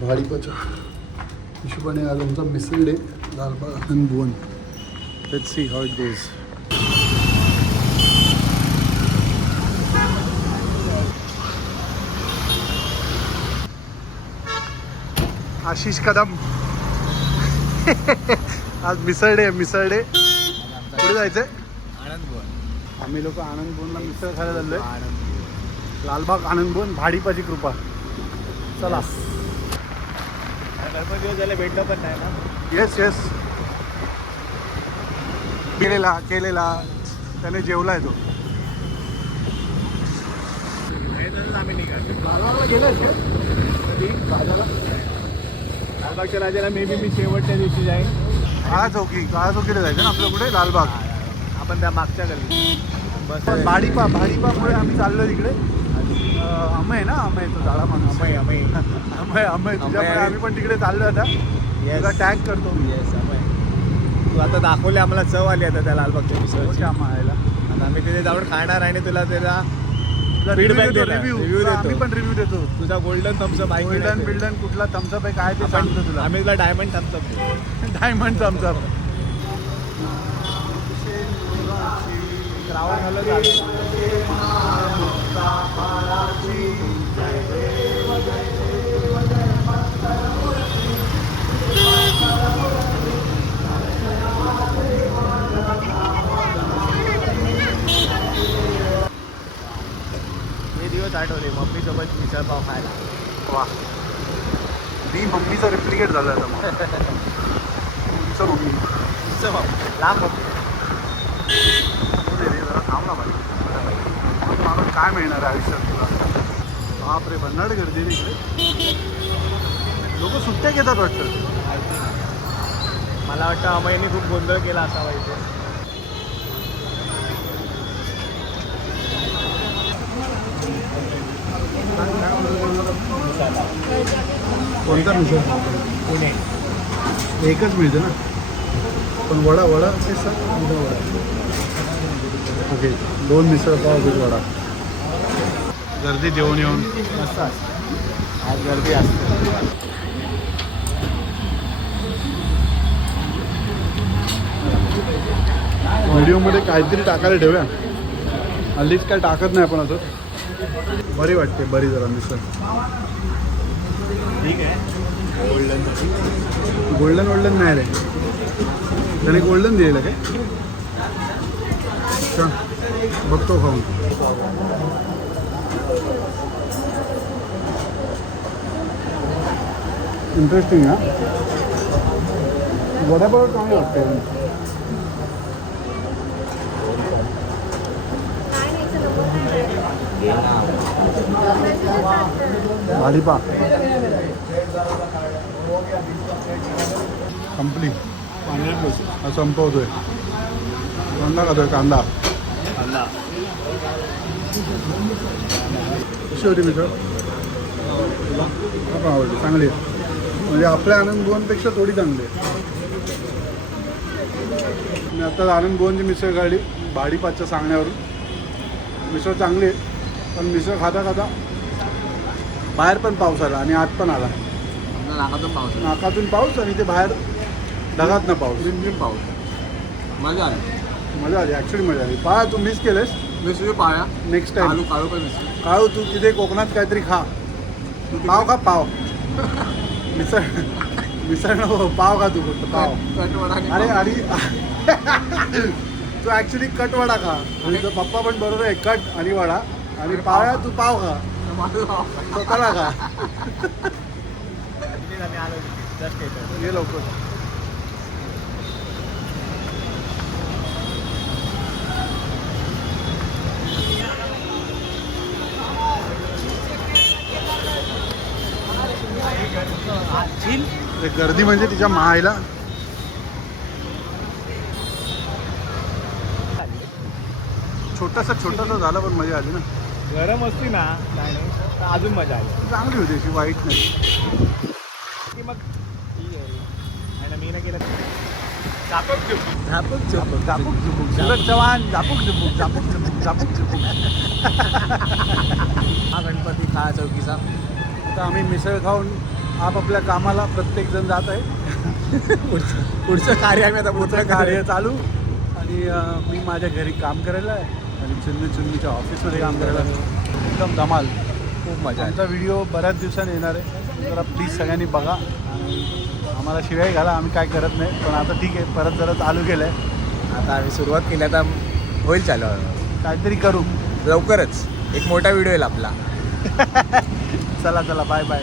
भाडीपाच्या हिशोबाने आज आमचा misal day Lalbaug Anand Bhuvan. Let's see how it goes. Ashish Kadam आज मिसळ डे. मिसळ डे कुठे जायचंय? आनंद भुवन. आम्ही लोक आनंद भुवनला मिसळ खायला चाललोय. लालबाग आनंद भुवन भाडीपाची कृपा. चला. गणपती दिवस झाले भेटलो पण नाही ना. Yes yes. केलेला त्याने जेवलाय तो. आम्ही निघालो लालबागला गेलाय लालबागच्या राजाला मे बी मी शेवटच्या दिवशी जाईन. काळा चौकीला जायचं ना आपल्या पुढे लालबाग. आपण त्या मागच्या गल्ली बस. भाडीपामुळे आम्ही चाललो तिकडे. अमय ना, अमय तो झाडा माणूस. अमय तुझ्यामुळे आम्ही पण तिकडे चाललो आता. तुला टॅग करतो. येस अमय. तू आता दाखवले आम्हाला चव आली आता त्या लालबागच्या मिसळची. आम्हाला आता आम्ही तिथे जाऊन खाणार आणि तुला त्याला रिव्ह्यू आम्ही पण रिव्ह्यू देतो. तुझा गोल्डन थम्सअप आहे. गोल्डन कुठला थम्सअप आहे काय ते सांगतो तुला. आम्ही तुला diamond thumbs up. Diamond thumbs up. Ravan झालं झालं. हे दिवस आठवले मम्मीसोबत मिसळपाव खायला. वा. मी मम्मीचा रिप्लिकेट झाला आता मग. तुमचं मम्मी लांब मम्मी. जरा थांब ना भाई. मला काय मिळणार आहे आयुष्यात तुला. बापरे भन्नाट गर्दी आहे इकडे. लोक सुट्ट्या घेतात वाटतं. मला वाटतं अमयने खूप गोंधळ केला असावा इथे. कोणता मिसळ? पुणे. एकच मिळते ना पण वडा ते सर वडा. ओके 2 मिसळ पाव 2 वडा. गर्दी जेवण येऊन मस्त आज गर्दी असते. व्हिडिओमध्ये काहीतरी टाकायला ठेवूया. हल्लीच काय टाकत नाही आपण असं. बरी वाटते बरी जरा मिसळ. ठीक आहे. गोल्डन नाही रे. त्याने गोल्डन दिलेलं काय? अच्छा बघतो खाऊन. इंटरेस्टिंग ना. वड्याबरोबर चांगलं वाटतं. भाडीपा संपली. हा संपवतोय. कांदा खातोय. कांदा कशी होती मित्र? खूप आवडली. चांगली आहे. म्हणजे आपल्या आनंद भुवनपेक्षा थोडी चांगली आहे. मी आता आनंद भुवनची मिसळ काढली भाडीपाच्या सांगण्यावरून. मिसळ चांगली आहे पण मिसळ खाता बाहेर पण पाऊस आला आणि आत पण आला. नाकातून पाऊस आणि ते बाहेर ढगात ना पाऊस. पाऊस. मजा आली ॲक्च्युली मजा आली. पाहा तू मिस केलंस. मिसळ पाया नेक्स्ट टाइम. काळू पण मिसळ. काळू तू तिथे कोकणात काहीतरी खा. पाव खा पाव. मिसळ नको पाव खा तू फक्त पाव. अरे आणि तू ॲक्च्युली कट वडा खा. तुझं पप्पा पण बरोबर आहे. कट आणि वडा आणि पाव्या तू पाव खा. स्वतःला खा. ये लवकर. गर्दी म्हणजे तिच्या मायला. छोटासा झाला पण मजा आली ना. गरम असती ना अजून मजा आली. चांगली होती अशी वाईट नाही. मग मी ना केलं झापूक झुपूक सूरज चव्हाण झापूक झुपूक. हा गणपती खा चौकीचा. आता आम्ही मिसळ खाऊन आपापल्या कामाला प्रत्येकजण जात आहे. पुढचं कार्य आम्ही आता पुढचं पूर्ण कार्य चालू. आणि मी माझ्या घरी काम करायला आहे आणि चुन्नीच्या ऑफिसमध्ये काम करायला आहे. एकदम धमाल. खूप मजा आमचा व्हिडिओ बऱ्याच दिवसांनी येणार आहे. जरा प्लीज सगळ्यांनी बघा आणि आम्हाला शिवाय घाला. आम्ही काय करत नाही, पण आता ठीक आहे, परत जरा चालू केलं आहे. आता आम्ही सुरुवात केली, आता होईल चालू काहीतरी करू लवकरच. एक मोठा व्हिडिओ येईल आपला. चला बाय बाय.